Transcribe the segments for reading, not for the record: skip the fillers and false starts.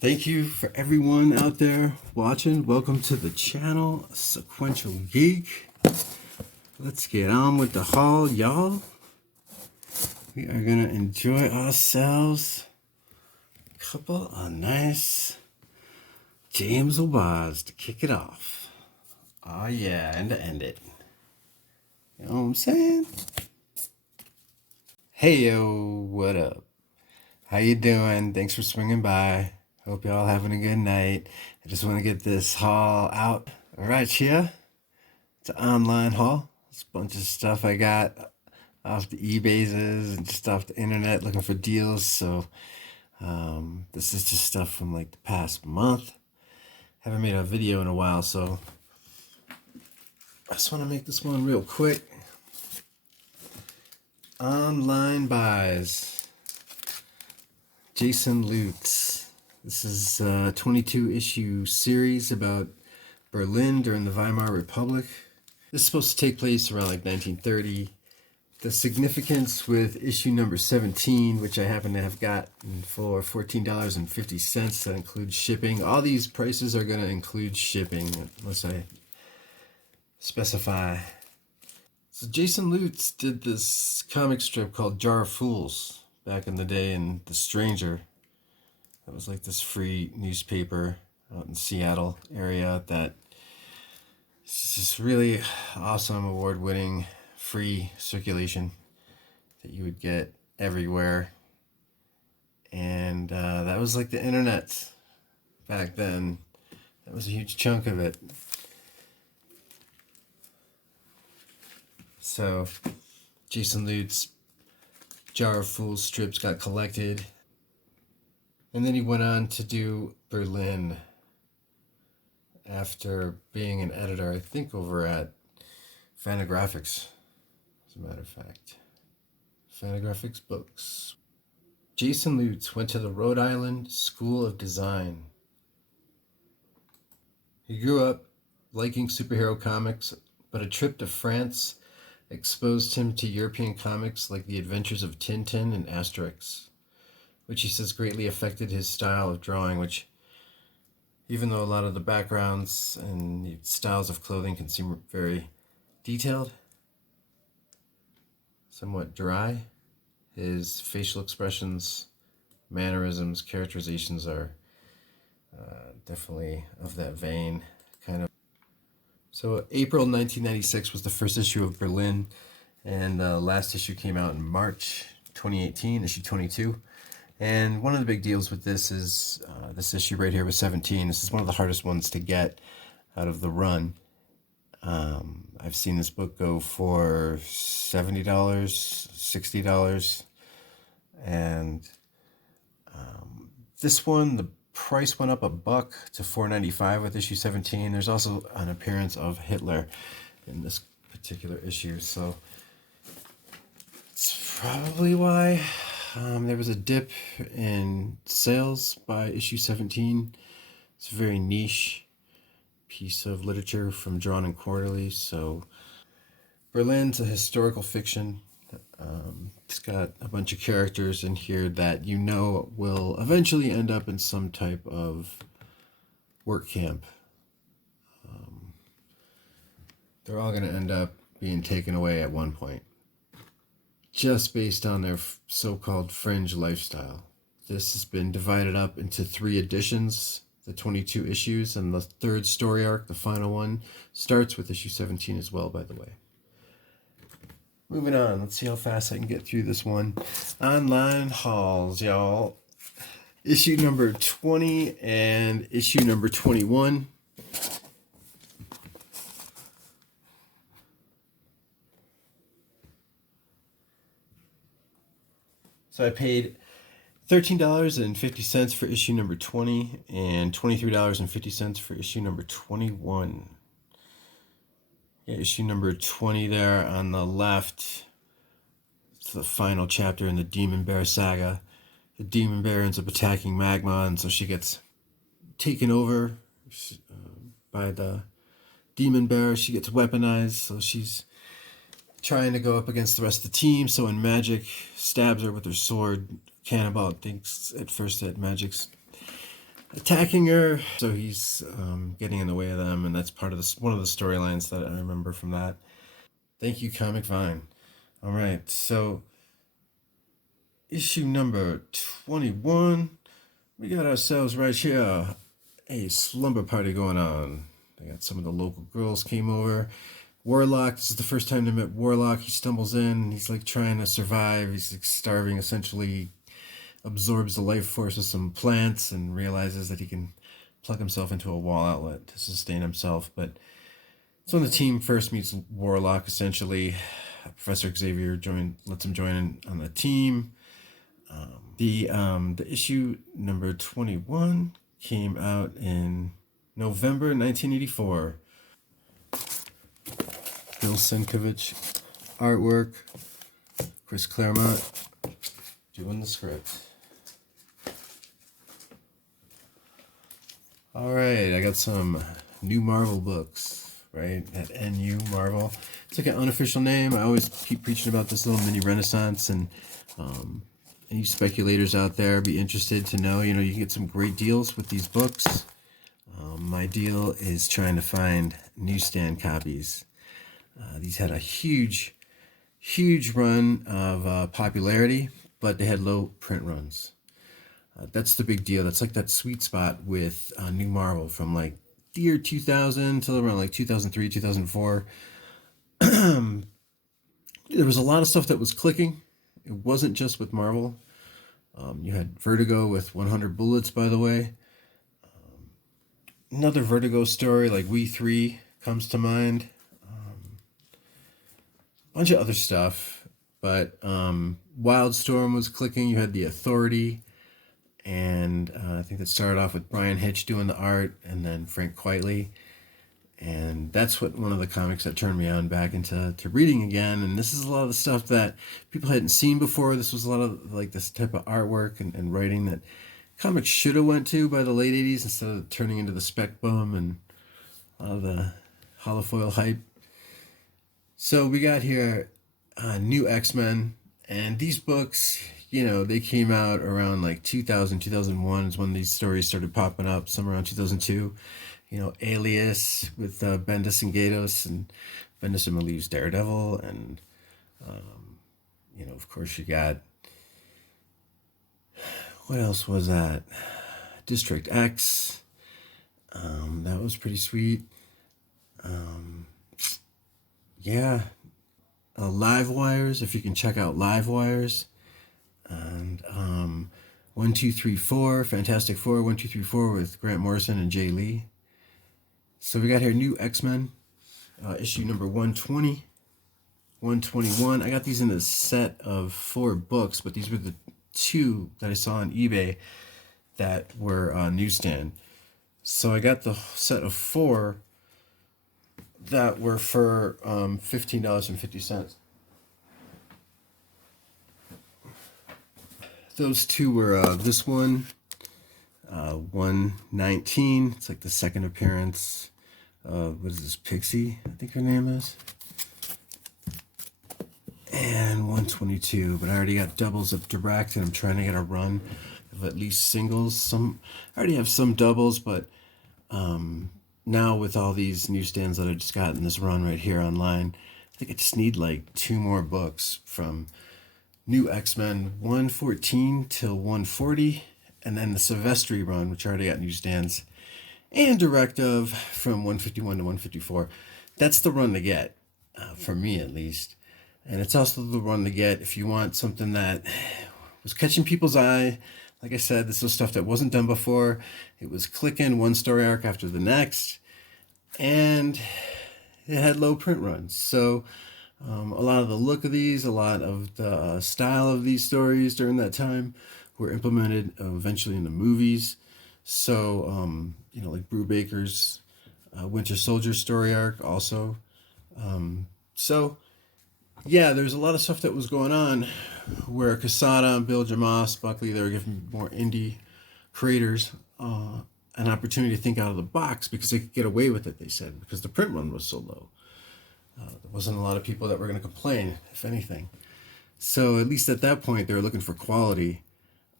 Thank you for everyone out there watching. Welcome to the channel, Sequential Geek. Let's get on with the haul, y'all. We are gonna enjoy ourselves a couple of nice James Obas to kick it off. Oh yeah, and to end it. You know what I'm saying? Hey yo, what up? How you doing? Thanks for swinging by. Hope y'all having a good night. I just want to get this haul out right here. It's an online haul. It's a bunch of stuff I got off the eBays and just off the internet looking for deals. So this is just stuff from like the past month. Haven't made a video in a while, so I just want to make this one real quick. Online buys. Jason Lutes. This is a 22 issue series about Berlin during the Weimar Republic. This is supposed to take place around like 1930. The significance with issue number 17, which I happen to have gotten for $14.50, that includes shipping. All these prices are going to include shipping unless I specify. So Jason Lutes did this comic strip called Jar of Fools back in the day in The Stranger. That was like this free newspaper out in Seattle area that is this really awesome award-winning free circulation that you would get everywhere. And that was like the internet back then. That was a huge chunk of it. So Jason Lutes' Jar of Fools strips got collected. And then he went on to do Berlin after being an editor, I think over at Fantagraphics, as a matter of fact. Fantagraphics Books. Jason Lutes went to the Rhode Island School of Design. He grew up liking superhero comics, but a trip to France exposed him to European comics like The Adventures of Tintin and Asterix, which he says greatly affected his style of drawing, which, even though a lot of the backgrounds and the styles of clothing can seem very detailed, somewhat dry, his facial expressions, mannerisms, characterizations are definitely of that vein, kind of. So April 1996 was the first issue of Berlin, and the last issue came out in March 2018, issue 22. And one of the big deals with this is this issue right here with 17. This is one of the hardest ones to get out of the run. I've seen this book go for $70, $60. And this one, the price went up $1 to $4.95 with issue 17. There's also an appearance of Hitler in this particular issue. So it's probably why there was a dip in sales by issue 17. It's a very niche piece of literature from Drawn and Quarterly. So Berlin's a historical fiction. It's got a bunch of characters in here that you know will eventually end up in some type of work camp. They're all going to end up being taken away at one point, just based on their so-called fringe lifestyle. This has been divided up into 3 editions, the 22 issues, and the third story arc, the final one, starts with issue 17 as well, by the way. Moving on, let's see how fast I can get through this one. Online hauls, y'all. Issue number 20 and issue number 21. So I paid $13.50 for issue number 20 and $23.50 for issue number 21. Yeah, issue number 20 there on the left. It's the final chapter in the Demon Bear saga. The Demon Bear ends up attacking Magma, and so she gets taken over by the Demon Bear. She gets weaponized, so she's trying to go up against the rest of the team. So when Magic stabs her with her sword, Cannonball thinks at first that Magic's attacking her. So he's getting in the way of them, and that's part of one of the storylines that I remember from that. Thank you, Comic Vine. All right, so issue number 21. We got ourselves right here a slumber party going on. They got some of the local girls came over. Warlock, this is the first time they met Warlock. He stumbles in. He's like trying to survive. He's like starving, essentially absorbs the life force of some plants and realizes that he can plug himself into a wall outlet to sustain himself. But it's when the team first meets Warlock, essentially. Professor Xavier lets him join in on the team. The issue number 21 came out in November 1984. Bill Sienkiewicz artwork, Chris Claremont doing the script. All right, I got some NuMarvel books, right? At NuMarvel. It's like an unofficial name. I always keep preaching about this little mini renaissance, and any speculators out there be interested to know, you can get some great deals with these books. My deal is trying to find newsstand copies. These had a huge run of popularity, but they had low print runs. That's the big deal. That's like that sweet spot with NuMarvel from like the year 2000 till around like 2003, 2004. There was a lot of stuff that was clicking. It wasn't just with Marvel. You had Vertigo with 100 Bullets, by the way. Another Vertigo story like We Three comes to mind. Bunch of other stuff, but Wildstorm was clicking. You had The Authority, and I think that started off with Brian Hitch doing the art, and then Frank Quitely, and that's one of the comics that turned me on back into reading again. And this is a lot of the stuff that people hadn't seen before. This was a lot of like this type of artwork and writing that comics should have went to by the late 80s instead of turning into the spec bum and a lot of the holofoil hype. So we got here New X-Men, and these books, they came out around like 2000, 2001 is when these stories started popping up, some around 2002. Alias with Bendis and Gatos, and Bendis and Malieve's Daredevil, and, of course you got, what else was that? District X, that was pretty sweet. Yeah, Live Wires, if you can check out Live Wires, and 1, 2, 3, 4, Fantastic Four, 1, 2, 3, 4 with Grant Morrison and Jay Lee. So we got here New X-Men, issue number 120, 121. I got these in a set of 4 books, but these were the 2 that I saw on eBay that were on Newsstand. So I got the set of 4 that were for $15.50. Those 2 were this one, 119. It's like the second appearance. What is this, Pixie? I think her name is. And 122. But I already got doubles of direct, and I'm trying to get a run of at least singles. I already have some doubles, but now with all these newsstands that I just got in this run right here online, I think I just need like 2 more books from New X-Men 114 till 140, and then the Silvestri run, which I already got newsstands, and direct of from 151 to 154. That's the run to get, for me at least. And it's also the run to get if you want something that was catching people's eye. Like I said, this was stuff that wasn't done before. It was clicking one story arc after the next, and it had low print runs. So a lot of the look of these, a lot of the style of these stories during that time were implemented eventually in the movies. So, like Brubaker's Winter Soldier story arc also. So, yeah, there's a lot of stuff that was going on where Quesada and Bill Jamas, Buckley, they were giving more indie creators an opportunity to think out of the box because they could get away with it, they said, because the print run was so low. There wasn't a lot of people that were going to complain, if anything. So at least at that point, they were looking for quality.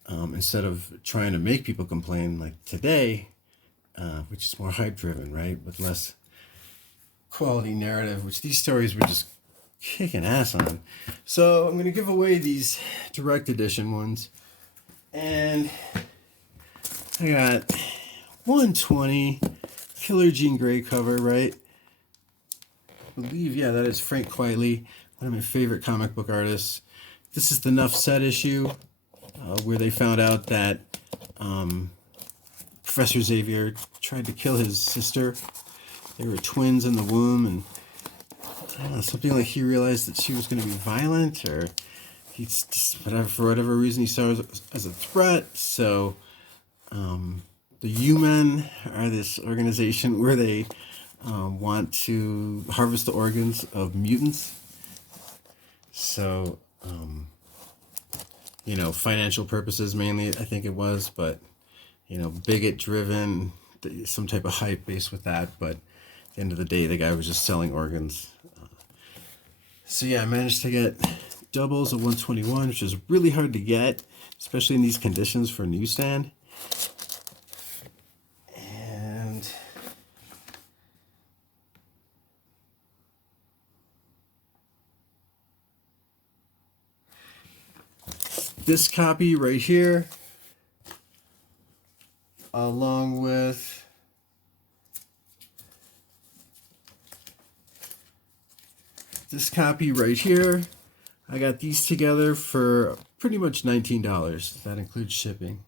instead of trying to make people complain like today, which is more hype driven, right? With less quality narrative, which these stories were just kicking ass on. So I'm going to give away these direct edition ones. And I got 120 Killer Jean Grey cover, right? I believe, yeah, that is Frank Quitely, one of my favorite comic book artists. This is the Nuff Set issue, where they found out that Professor Xavier tried to kill his sister. They were twins in the womb, and I don't know, something like he realized that she was going to be violent, or he's just, whatever, for whatever reason he saw her as a threat. So the U-Men are this organization where they want to harvest the organs of mutants. So, you know, financial purposes mainly, I think it was, but, you know, bigot driven, some type of hype based with that. But at the end of the day, the guy was just selling organs. So yeah, I managed to get doubles of 121, which is really hard to get, especially in these conditions for Newsstand. And this copy right here, along with this copy right here, I got these together for pretty much $19. That includes shipping.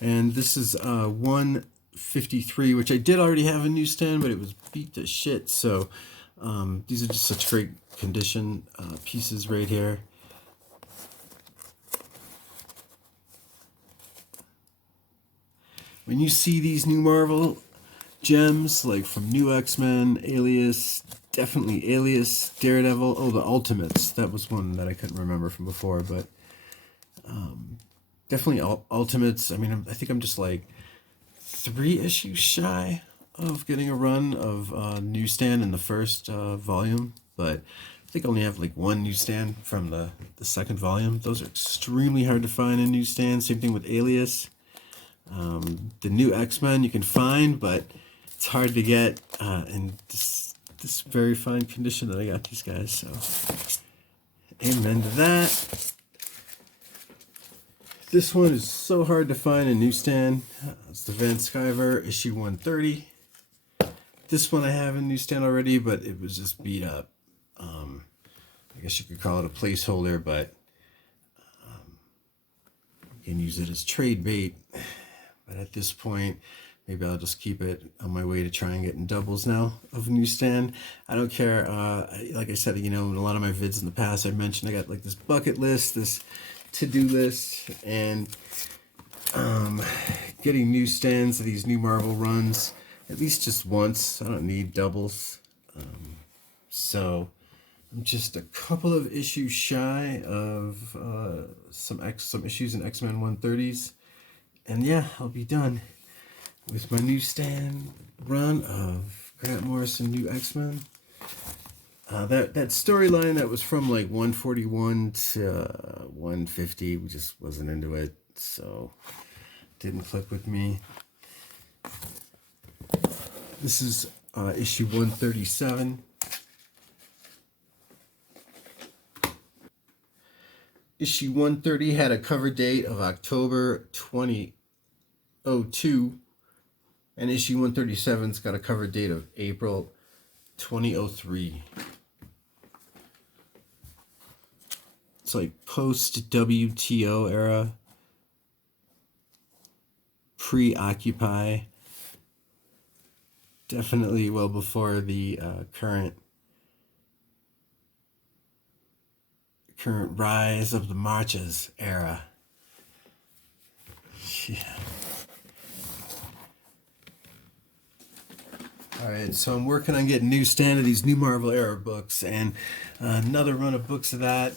And this is 153, which I did already have a Newsstand, but it was beat to shit. So these are just such great condition pieces right here. When you see these NuMarvel gems, like from New X-Men, Alias, definitely Alias, Daredevil, oh, the Ultimates, that was one that I couldn't remember from before, but definitely Ultimates. I mean, I think I'm just like 3 issues shy of getting a run of Newsstand in the first volume, but I think I only have like 1 Newsstand from the second volume. Those are extremely hard to find in Newsstand. Same thing with Alias. The new X-Men you can find, but it's hard to get in this very fine condition that I got these guys. So amen to that. This one is so hard to find in Newsstand. It's the Van Sciver issue 130. This one I have in Newsstand already, but it was just beat up. I guess you could call it a placeholder, but you can use it as trade bait. But at this point, maybe I'll just keep it on my way to try and get in doubles now of Newsstand. I don't care. Like I said, you know, in a lot of my vids in the past, I mentioned I got like this bucket list, this to-do list, and getting Newsstands of these NuMarvel runs at least just once. I don't need doubles. So I'm just a couple of issues shy of some issues in X-Men 130s. And yeah, I'll be done with my Newsstand run of Grant Morrison New X-Men. That storyline that was from like 141 to 150, we just wasn't into it, so didn't click with me. This is issue 137. Issue 130 had a cover date of October 2002, and issue 137's got a cover date of April 2003. It's like post-WTO era, pre-Occupy, definitely well before the current rise of the marches era. Yeah. Alright, so I'm working on getting Newsstand of these NuMarvel era books, and another run of books of that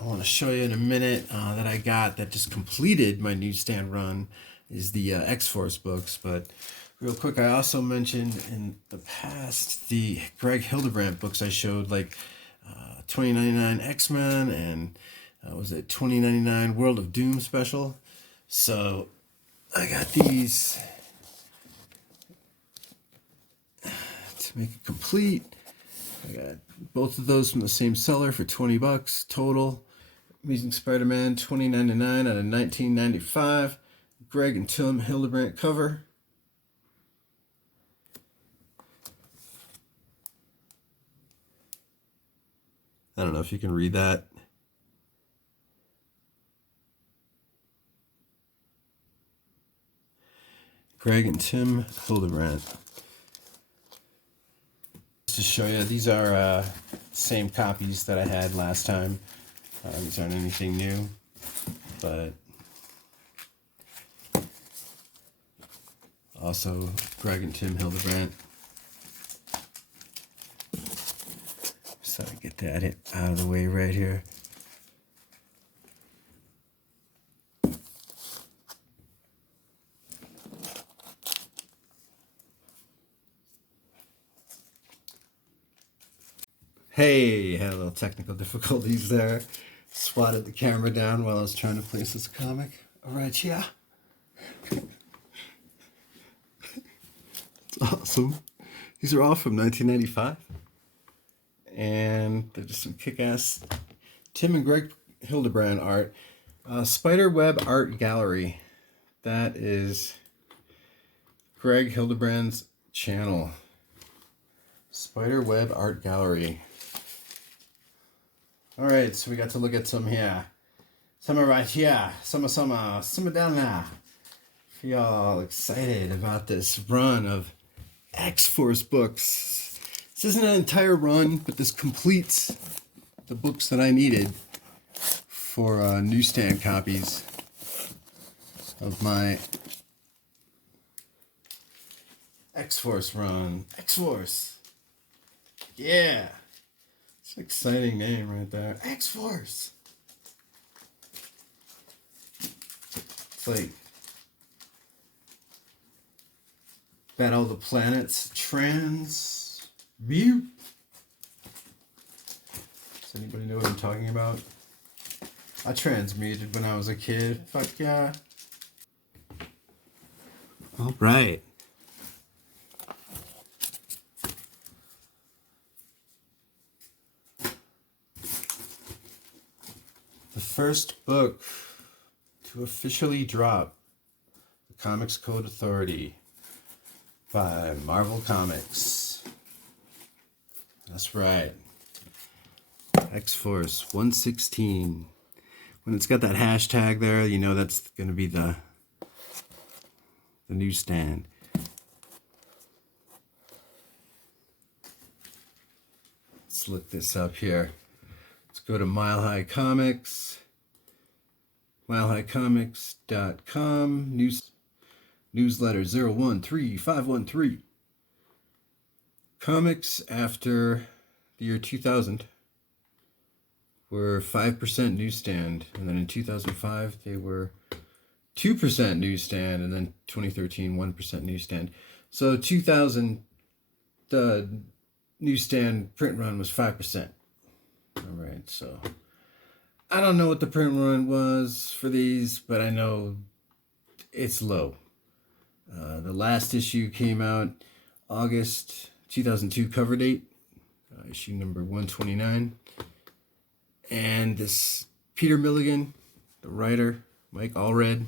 I want to show you in a minute that I got that just completed my Newsstand run is the X-Force books. But real quick, I also mentioned in the past the Greg Hildebrandt books I showed, like 2099 X-Men and Was it $20.99 World of Doom special? So I got these to make it complete. I got both of those from the same seller for 20 bucks total. Amazing Spider-Man 2099 out of 1995. Greg and Tim Hildebrandt cover. I don't know if you can read that. Greg and Tim Hildebrandt. To show you, these are same copies that I had last time. These aren't anything new, but also Greg and Tim Hildebrandt. So I get that out of the way right here. Hey, had a little technical difficulties there. Swatted the camera down while I was trying to place this comic. All right, yeah. It's awesome. These are all from 1995. And they're just some kick-ass Tim and Greg Hildebrandt art. Spiderweb Art Gallery. That is Greg Hildebrandt's channel. Spiderweb Art Gallery. Alright, so we got to look at some here. Some are right here. Some down there. If y'all excited about this run of X-Force books. This isn't an entire run, but this completes the books that I needed for newsstand copies of my X-Force run. X-Force! Yeah! It's an exciting name right there. X-Force! It's like Battle of the Planets Transmute. Does anybody know what I'm talking about? I transmuted when I was a kid. Fuck yeah. All right. The first book to officially drop, The Comics Code Authority by Marvel Comics. That's right. X-Force 116. When it's got that hashtag there, you know that's going to be the newsstand. Let's look this up here. Let's go to Mile High Comics. milehighcomics.com. Newsletter 013513. Comics after the year 2000 were 5% newsstand, and then in 2005 they were 2% newsstand, and then 2013 1% newsstand. So 2000 the newsstand print run was 5%. All right, so I don't know what the print run was for these, but I know it's low. The last issue came out August 2002 cover date, issue number 129. And this Peter Milligan, the writer, Mike Allred.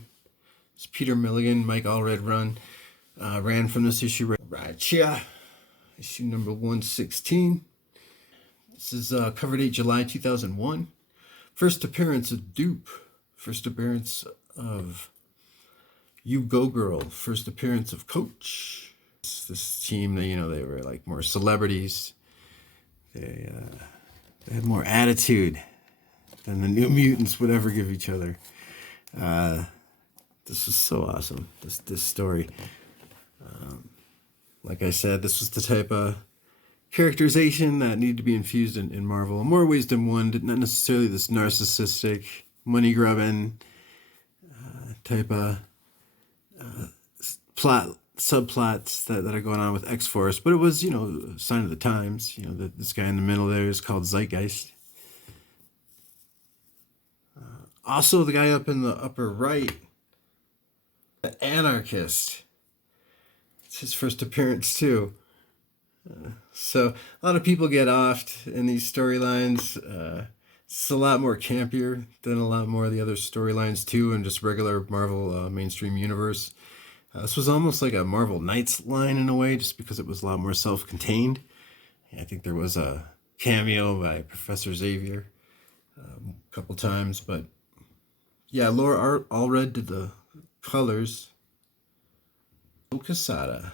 This Peter Milligan, Mike Allred run ran from this issue right here. Issue number 116. This is cover date July 2001. First appearance of Dupe. First appearance of You Go Girl. First appearance of Coach. This team, you know, they were like more celebrities. They had more attitude than the New Mutants would ever give each other. This was so awesome, this story. Like I said, this was the type of characterization that needed to be infused in Marvel in more ways than one. Not necessarily this narcissistic, money-grubbing type of subplots that are going on with X-Force, but it was, you know, a sign of the times. You know, this guy in the middle there is called Zeitgeist. Also, the guy up in the upper right, the Anarchist. It's his first appearance too. So a lot of people get offed in these storylines. It's a lot more campier than a lot more of the other storylines too, and just regular Marvel mainstream universe. This was almost like a Marvel Knights line in a way, just because it was a lot more self-contained. I think there was a cameo by Professor Xavier a couple times, but yeah, Laura Allred did the colors. Quesada.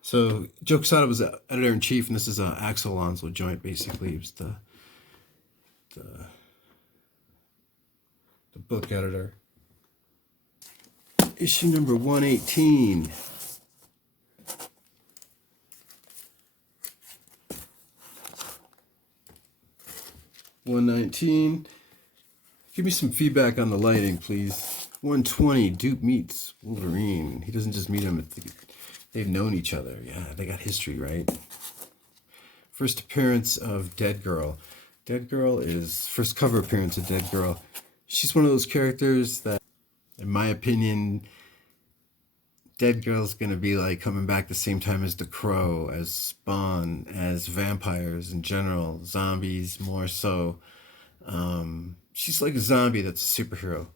So Joe Quesada was the editor in chief, and this is an Axel Alonso joint. Basically, he was the book editor. Issue number 118. $119. Give me some feedback on the lighting, please. 120. Duke meets Wolverine. He doesn't just meet him. They've known each other. Yeah, they got history, right? First appearance of Dead Girl. Dead Girl is first cover appearance of Dead Girl. She's one of those characters that, in my opinion, Dead Girl's gonna be like coming back the same time as The Crow, as Spawn, as vampires in general, zombies more so. She's like a zombie that's a superhero.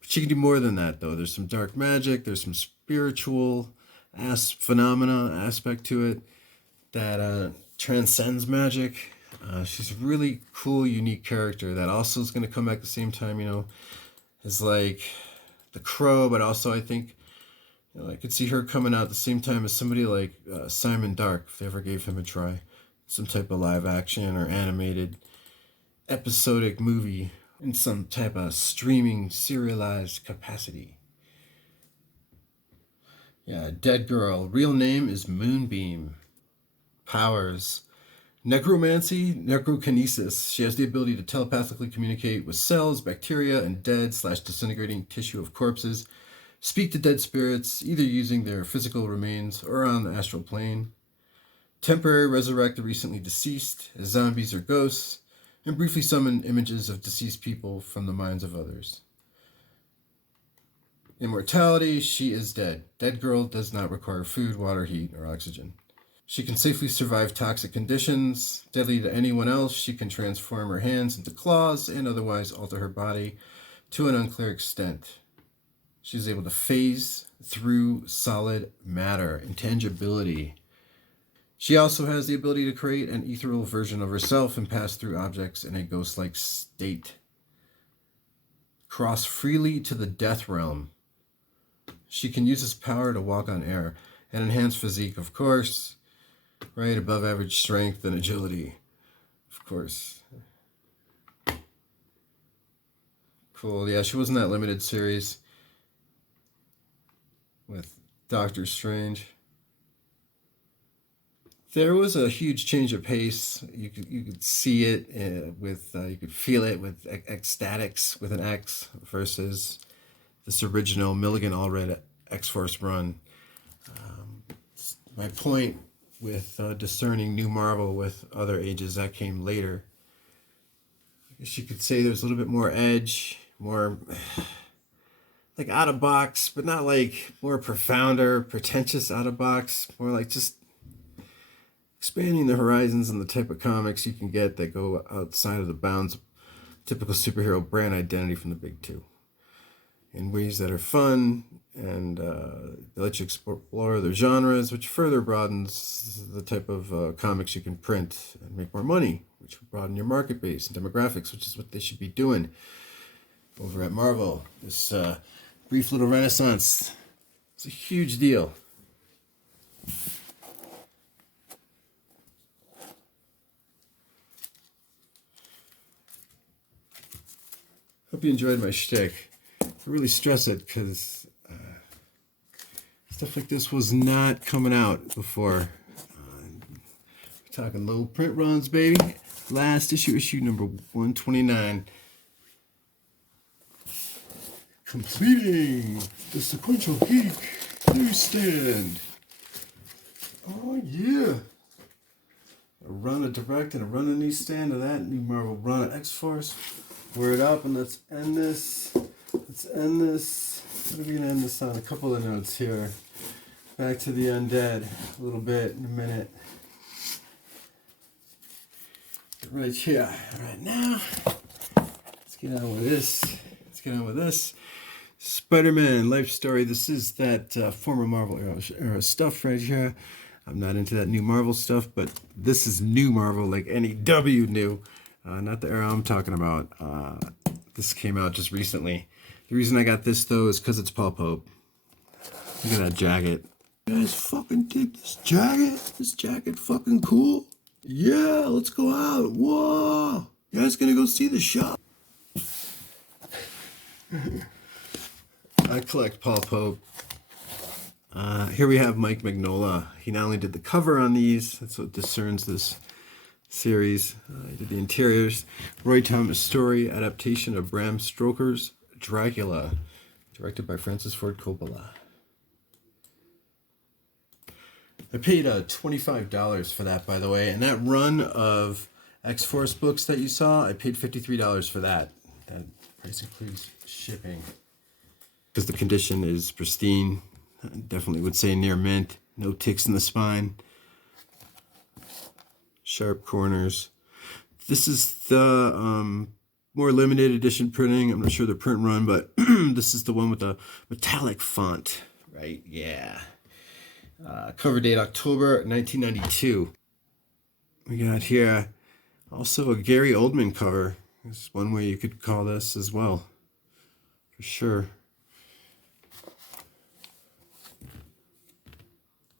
But she can do more than that, though. There's some dark magic, there's some spiritual phenomena aspect to it that transcends magic. She's a really cool, unique character that also is going to come back at the same time, as like The Crow, but also I think I could see her coming out at the same time as somebody like Simon Dark, if they ever gave him a try. Some type of live action or animated episodic movie in some type of streaming serialized capacity. Yeah, Dead Girl. Real name is Moonbeam. Powers. Necromancy, necrokinesis. She has the ability to telepathically communicate with cells, bacteria, and dead/disintegrating tissue of corpses. Speak to dead spirits, either using their physical remains or on the astral plane. Temporary resurrect the recently deceased as zombies or ghosts, and briefly summon images of deceased people from the minds of others. Immortality, she is dead. Dead Girl does not require food, water, heat, or oxygen. She can safely survive toxic conditions. Deadly to anyone else, she can transform her hands into claws and otherwise alter her body to an unclear extent. She's able to phase through solid matter, intangibility. She also has the ability to create an ethereal version of herself and pass through objects in a ghost-like state. Cross freely to the death realm. She can use this power to walk on air. An enhanced physique, of course. Right, above average strength and agility. Of course. Cool, yeah, she was in that limited series with Doctor Strange. There was a huge change of pace. You could see it you could feel it with Ecstatics with an X versus this original Milligan Allred X-Force run. My point with discerning NuMarvel with other ages that came later, I guess you could say there's a little bit more edge, more like out of box, but not like more profounder, pretentious out of box, more like just expanding the horizons and the type of comics you can get that go outside of the bounds of typical superhero brand identity from the big two in ways that are fun and they let you explore their genres, which further broadens the type of comics you can print and make more money, which will broaden your market base and demographics, which is what they should be doing over at Marvel. This brief little renaissance, it's a huge deal. Hope you enjoyed my shtick. I really stress it because stuff like this was not coming out before. We're talking low print runs, baby. Last issue number 129. Completing the Sequential Geek Newsstand. Oh yeah. A run of Direct and a run of Newsstand of that NuMarvel run of X-Force. Word up, and let's end this. Let's end this. What are we going to end this on? A couple of notes here. Back to the undead a little bit in a minute. Right here, right now. Let's get on with this. Let's get on with this. Spider-Man life story. This is that former Marvel era stuff right here. I'm not into that NuMarvel stuff, but this is NuMarvel, like NEW new. Not the era I'm talking about. This came out just recently. The reason I got this, though, is because it's Paul Pope. Look at that jacket. You guys fucking dig this jacket? This jacket fucking cool? Yeah, let's go out. Whoa! You guys gonna go see the shop? I collect Paul Pope. Here we have Mike Mignola. He not only did the cover on these, that's what discerns this series. He did the interiors. Roy Thomas Story, adaptation of Bram Stoker's Dracula, directed by Francis Ford Coppola. I paid $25 for that, by the way, and that run of X-Force books that you saw, I paid $53 for that. That price includes shipping. Because the condition is pristine. I definitely would say near mint. No ticks in the spine. Sharp corners. This is the more limited edition printing. I'm not sure the print run, but this is the one with the metallic font, right? Yeah. Cover date October 1992. We got here also a Gary Oldman cover. There's one way you could call this as well, for sure.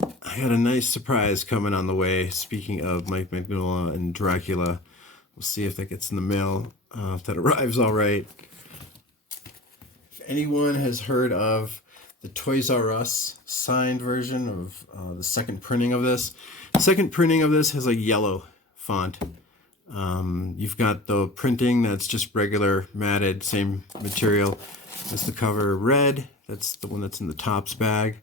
I got a nice surprise coming on the way. Speaking of Mike Mignola and Dracula, we'll see if that gets in the mail, if that arrives all right. If anyone has heard of the Toys R Us signed version of the second printing of this, the second printing of this has a yellow font. You've got the printing that's just regular matted, same material as the cover, red. That's the one that's in the Topps bag.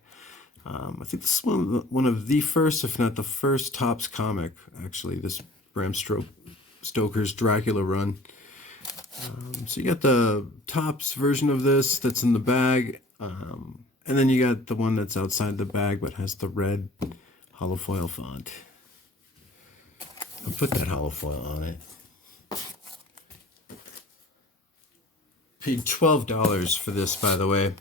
I think this is one of the first, if not the first, Topps comic, actually, this Bram Stoker's Dracula run. So you got the Topps version of this that's in the bag, and then you got the one that's outside the bag but has the red holofoil font. I'll put that holofoil on it. Paid $12 for this, by the way.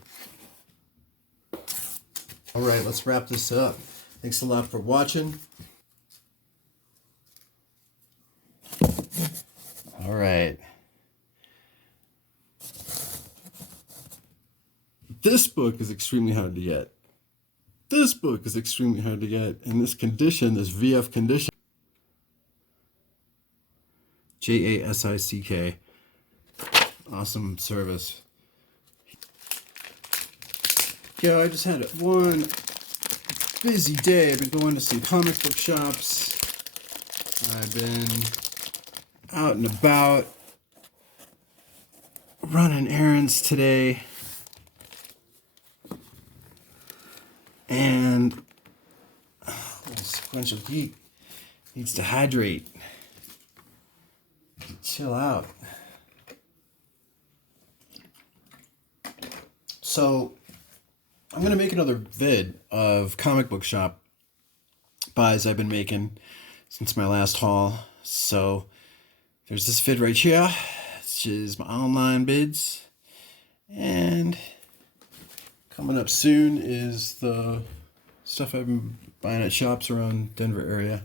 All right, let's wrap this up. Thanks a lot for watching. All right. This book is extremely hard to get. This book is extremely hard to get in this condition, this VF condition. JASICK. Awesome service. Yeah, I just had one busy day. I've been going to some comic book shops. I've been out and about running errands today. And Sequential Geek needs to hydrate. Chill out. So I'm going to make another vid of comic book shop buys I've been making since my last haul. So there's this vid right here, which is my online bids. And coming up soon is the stuff I've been buying at shops around Denver area.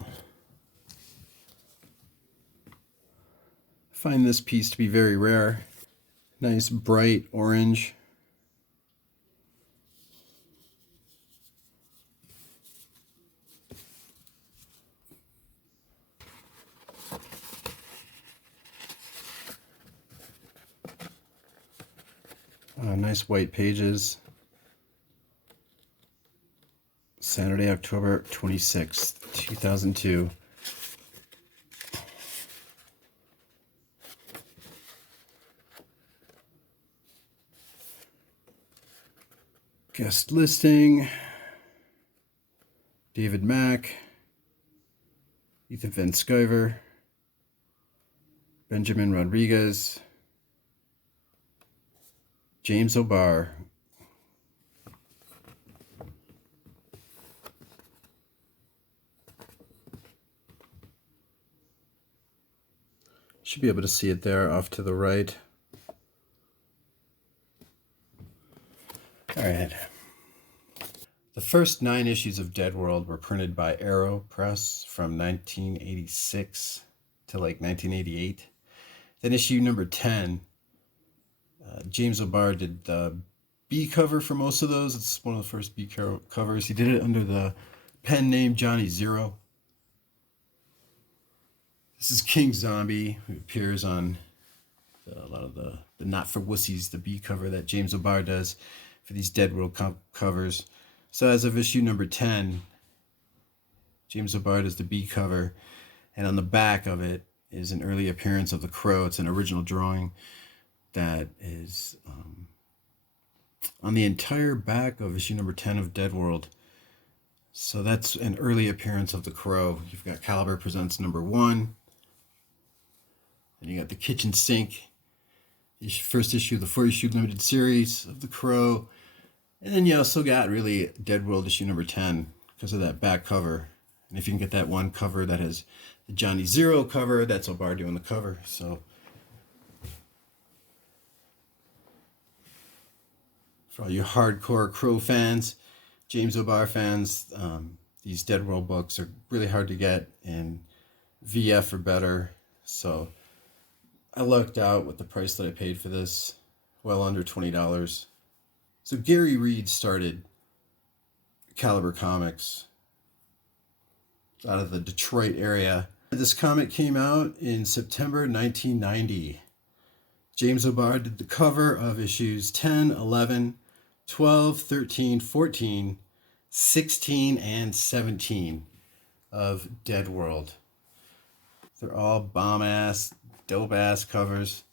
I find this piece to be very rare. Nice bright orange. Nice white pages. Saturday, October 26th, 2002. Guest listing. David Mack. Ethan Van Sciver. Benjamin Rodriguez, James O'Barr. Should be able to see it there off to the right. All right. The first 9 issues of Dead World were printed by Arrow Press from 1986 to like 1988. Then issue number 10, James O'Barr did the B cover for most of those. It's one of the first B covers. He did it under the pen name Johnny Zero. This is King Zombie, who appears on a lot of the Not for Wussies, the B cover that James O'Barr does for these Dead World covers. So as of issue number 10, James O'Barr does the B cover, and on the back of it is an early appearance of the Crow. It's an original drawing that is on the entire back of issue number 10 of Dead World. So that's an early appearance of the Crow. You've got Caliber Presents number 1, and you got the kitchen sink, the first issue of the 4-issue limited series of the Crow. And then you also got really Dead World issue number 10 because of that back cover. And if you can get that one cover that has the Johnny Zero cover, that's O'Barr doing the cover. So for all you hardcore Crow fans, James O'Barr fans, these Dead World books are really hard to get in VF or better. So I lucked out with the price that I paid for this, well under $20. So Gary Reed started Caliber Comics out of the Detroit area. This comic came out in September 1990. James O'Barr did the cover of issues 10, 11, 12, 13, 14, 16, and 17 of Dead World. They're all bomb-ass, dope-ass covers.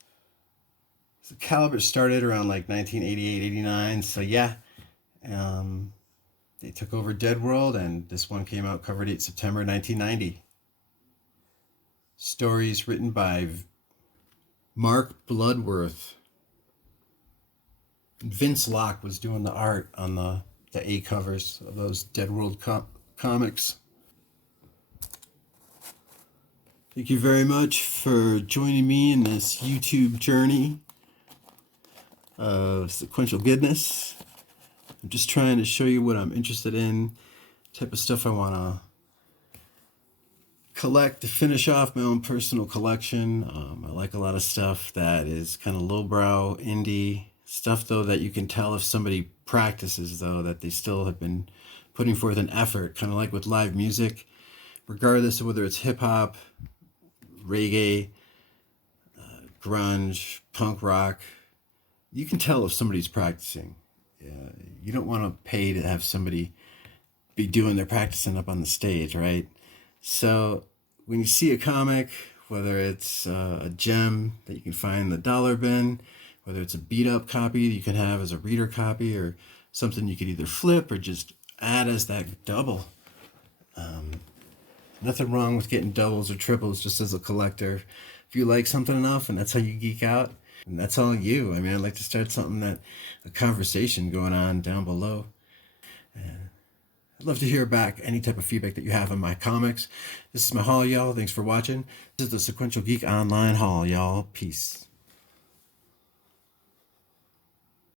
So Caliber started around like 1988, 89. So yeah, they took over Dead World, and this one came out cover date September 1990. Stories written by Mark Bloodworth. Vince Locke was doing the art on the A covers of those Dead World comics. Thank you very much for joining me in this YouTube journey of sequential goodness. I'm just trying to show you what I'm interested in, type of stuff I want to collect to finish off my own personal collection. I like a lot of stuff that is kind of lowbrow, indie stuff, though, that you can tell if somebody practices, though, that they still have been putting forth an effort, kind of like with live music, regardless of whether it's hip-hop, reggae, grunge, punk rock. You can tell if somebody's practicing. You don't want to pay to have somebody be doing their practicing up on the stage, right? So when you see a comic, whether it's a gem that you can find in the dollar bin, whether it's a beat up copy that you can have as a reader copy, or something you could either flip or just add as that double. Nothing wrong with getting doubles or triples just as a collector. If you like something enough and that's how you geek out, and that's all you. I mean, I'd like to start a conversation going on down below. I'd love to hear back any type of feedback that you have on my comics. This is my haul, y'all. Thanks for watching. This is the Sequential Geek Online haul, y'all. Peace.